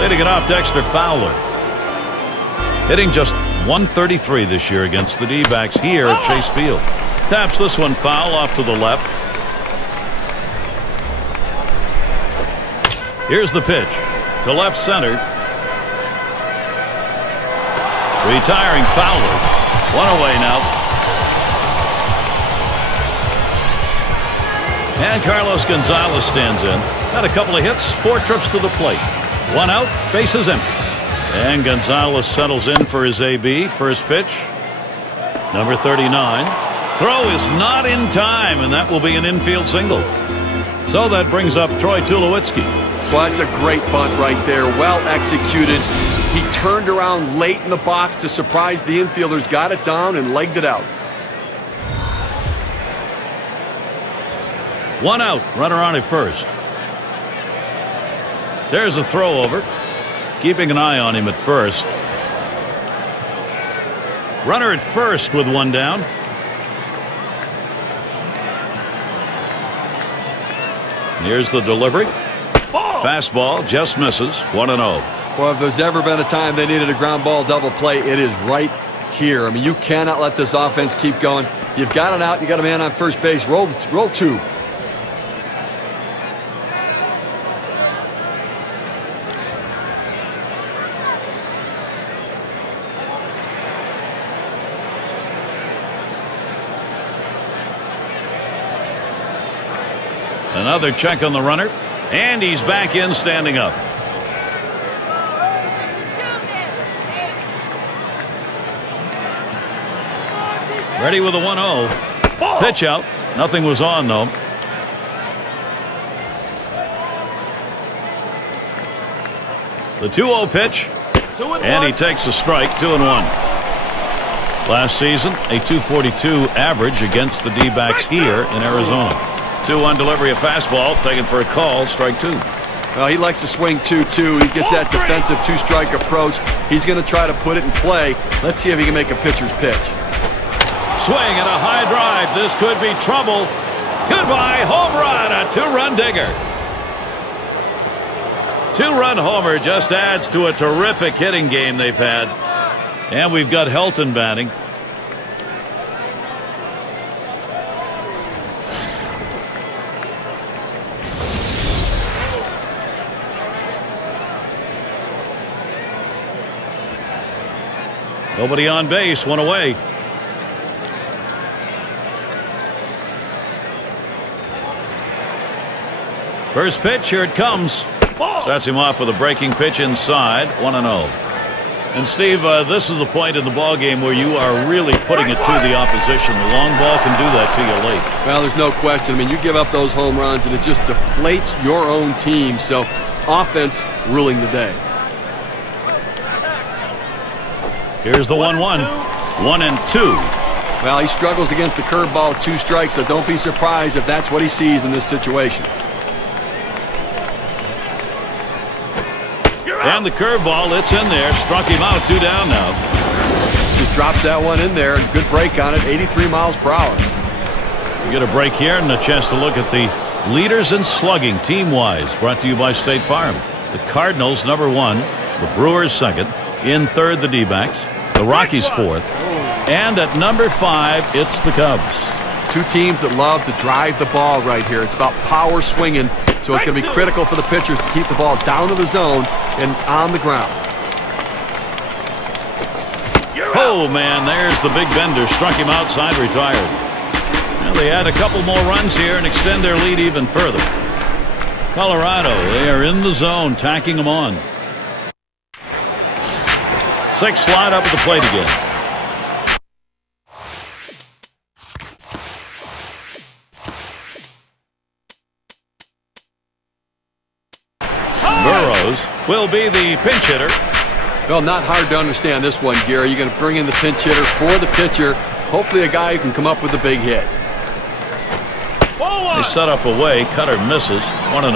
Leading it off, Dexter Fowler. Hitting just .133 this year against the D-backs here at Chase Field. Taps this one foul off to the left. Here's the pitch to left center. Retiring Fowler. One away now. And Carlos Gonzalez stands in. Had a couple of hits, 4 trips to the plate. 1 out, bases empty. And Gonzalez settles in for his AB. First pitch. Number 39. Throw is not in time, and that will be an infield single. So that brings up Troy Tulowitzki. Well, that's a great bunt right there. Well executed. He turned around late in the box to surprise the infielders, got it down, and legged it out. 1 out, runner on at first. There's a throw over. Keeping an eye on him at first. Runner at first with 1 down. Here's the delivery. Fastball just misses. 1-0. Well, if there's ever been a time they needed a ground ball double play, it is right here. I mean, you cannot let this offense keep going. You've got it out. You got a man on first base. Roll 2. Another check on the runner, and he's back in standing up. Ready with a 1-0. Pitch out. Nothing was on, though. The 2-0 pitch, and he takes a strike. 2-1. Last season, a .242 average against the D-backs here in Arizona. 2-1 delivery of fastball, taken for a call, strike 2. Well, he likes to swing 2-2. He gets that defensive 2-strike approach. He's going to try to put it in play. Let's see if he can make a pitcher's pitch. Swing and a high drive. This could be trouble. Goodbye, home run, a 2-run digger. 2-run homer just adds to a terrific hitting game they've had. And we've got Helton batting. Nobody on base, 1 away. First pitch, here it comes. Sets him off with a breaking pitch inside, 1-0. And Steve, this is the point in the ball game where you are really putting it to the opposition. The long ball can do that to you late. Well, there's no question. I mean, you give up those home runs and it just deflates your own team. So offense ruling the day. Here's the 1-1. 1-2. Well, he struggles against the curveball, 2 strikes, so don't be surprised if that's what he sees in this situation. And the curveball, it's in there. Struck him out, 2 down now. Just drops that one in there. Good break on it, 83 miles per hour. We get a break here and a chance to look at the leaders in slugging team-wise. Brought to you by State Farm. The Cardinals, number 1. The Brewers, 2nd. In 3rd, the D-backs. The Rockies, 4th. And at number 5, it's the Cubs. 2 teams that love to drive the ball right here. It's about power swinging, so it's going to be critical for the pitchers to keep the ball down to the zone and on the ground. Oh, man, there's the big bender. Struck him outside, retired. Well, they add a couple more runs here and extend their lead even further. Colorado, they are in the zone, tacking them on. 6 slide up at the plate again. Burrows will be the pinch hitter. Well, not hard to understand this one, Gary. You're going to bring in the pinch hitter for the pitcher. Hopefully a guy who can come up with a big hit. They set up away. Cutter misses. 1-0.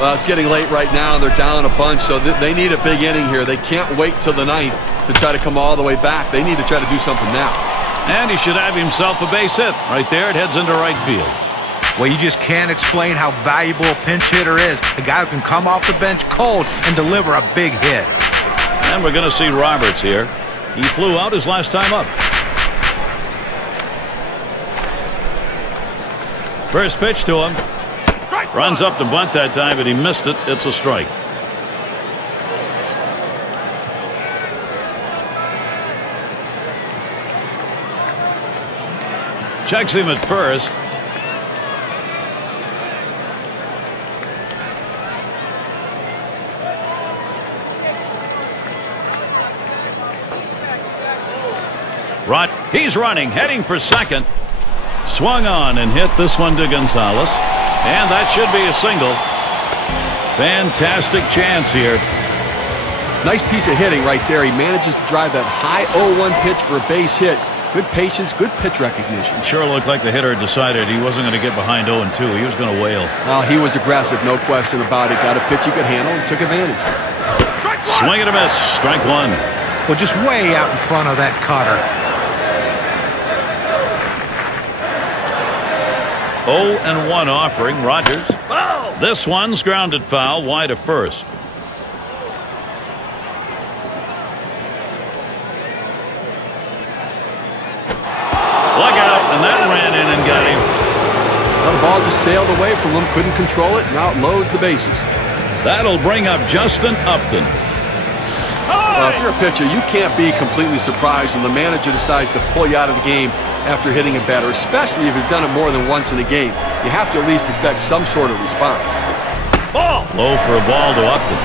Well, it's getting late right now. They're down a bunch, so they need a big inning here. They can't wait till the 9th to try to come all the way back. They need to try to do something now. And he should have himself a base hit. Right there, it heads into right field. Well, you just can't explain how valuable a pinch hitter is. A guy who can come off the bench cold and deliver a big hit. And we're going to see Roberts here. He flew out his last time up. First pitch to him. Runs up to bunt that time, but he missed it. It's a strike. Checks him at first. He's running, heading for second. Swung on and hit this one to Gonzalez. And that should be a single. Fantastic chance here. Nice piece of hitting right there. He manages to drive that high 0-1 pitch for a base hit. Good patience, good pitch recognition. Sure looked like the hitter decided he wasn't going to get behind 0-2. He was going to wail. He was aggressive, no question about it. Got a pitch he could handle and took advantage. Swing and a miss. Strike one. Well, just way out in front of that cutter. 0-1 offering. Rogers. This one's grounded foul wide of first. Look out, and that ran in and got him. Well, the ball just sailed away from him, couldn't control it, now it loads the bases. That'll bring up Justin Upton. Well, if you're a pitcher, you can't be completely surprised when the manager decides to pull you out of the game after hitting a batter, especially if you've done it more than once in a game. You have to at least expect some sort of response. Ball. Low for a ball to Upton.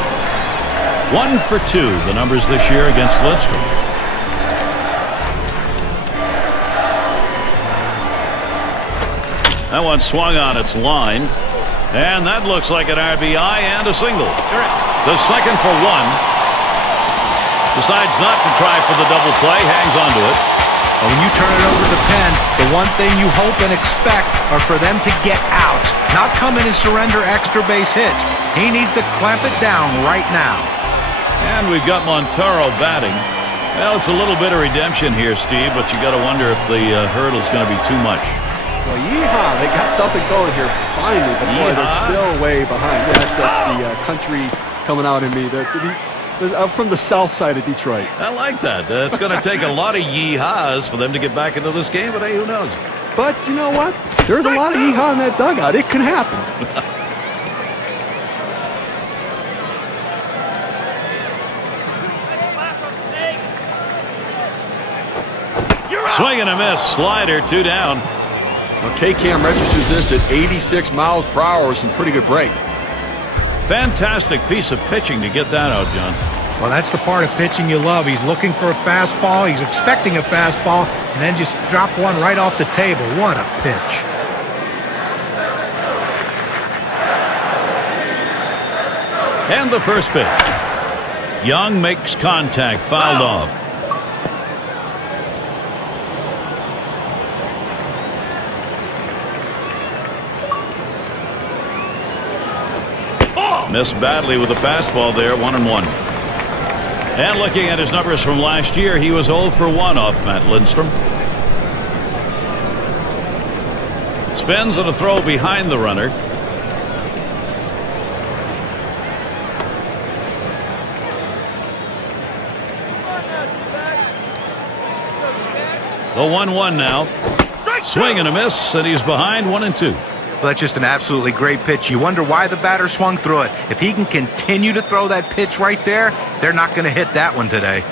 1 for 2, the numbers this year against Lidstrom. That one swung on its line. And that looks like an RBI and a single. The second for 1. Decides not to try for the double play, hangs on to it. And when you turn it over to the pen, the one thing you hope and expect are for them to get outs, not come in and surrender extra base hits. He needs to clamp it down right now. And we've got Montero batting. Well, it's a little bit of redemption here, Steve, but you got to wonder if the hurdle's going to be too much. Well, yeehaw, they got something going here finally, but boy, they're still way behind. Yeah, that's the country coming out in me. I'm from the south side of Detroit. I like that. It's going to take a lot of yeehaws for them to get back into this game, but hey, who knows? But you know what? There's a lot of yeehaw in that dugout. It can happen. Swing and a miss. Slider, 2 down. Well, K-Cam registers this at 86 miles per hour. Some pretty good break. Fantastic piece of pitching to get that out, John. Well, that's the part of pitching you love. He's looking for a fastball. He's expecting a fastball, and then just drop one right off the table. What a pitch. And the first pitch. Young makes contact, fouled off. Missed badly with the fastball there, 1-1. And looking at his numbers from last year, he was 0 for 1 off Matt Lindstrom. Spins and a throw behind the runner. The 1-1 now. Swing and a miss, and he's behind 1-2. Well, that's just an absolutely great pitch. You wonder why the batter swung through it. If he can continue to throw that pitch right there, they're not going to hit that one today.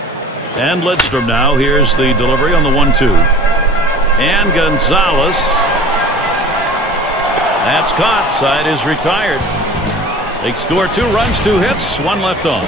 And Lidstrom now. Here's the delivery on the 1-2. And Gonzalez. That's caught. Side is retired. They score 2 runs, 2 hits, 1 left on.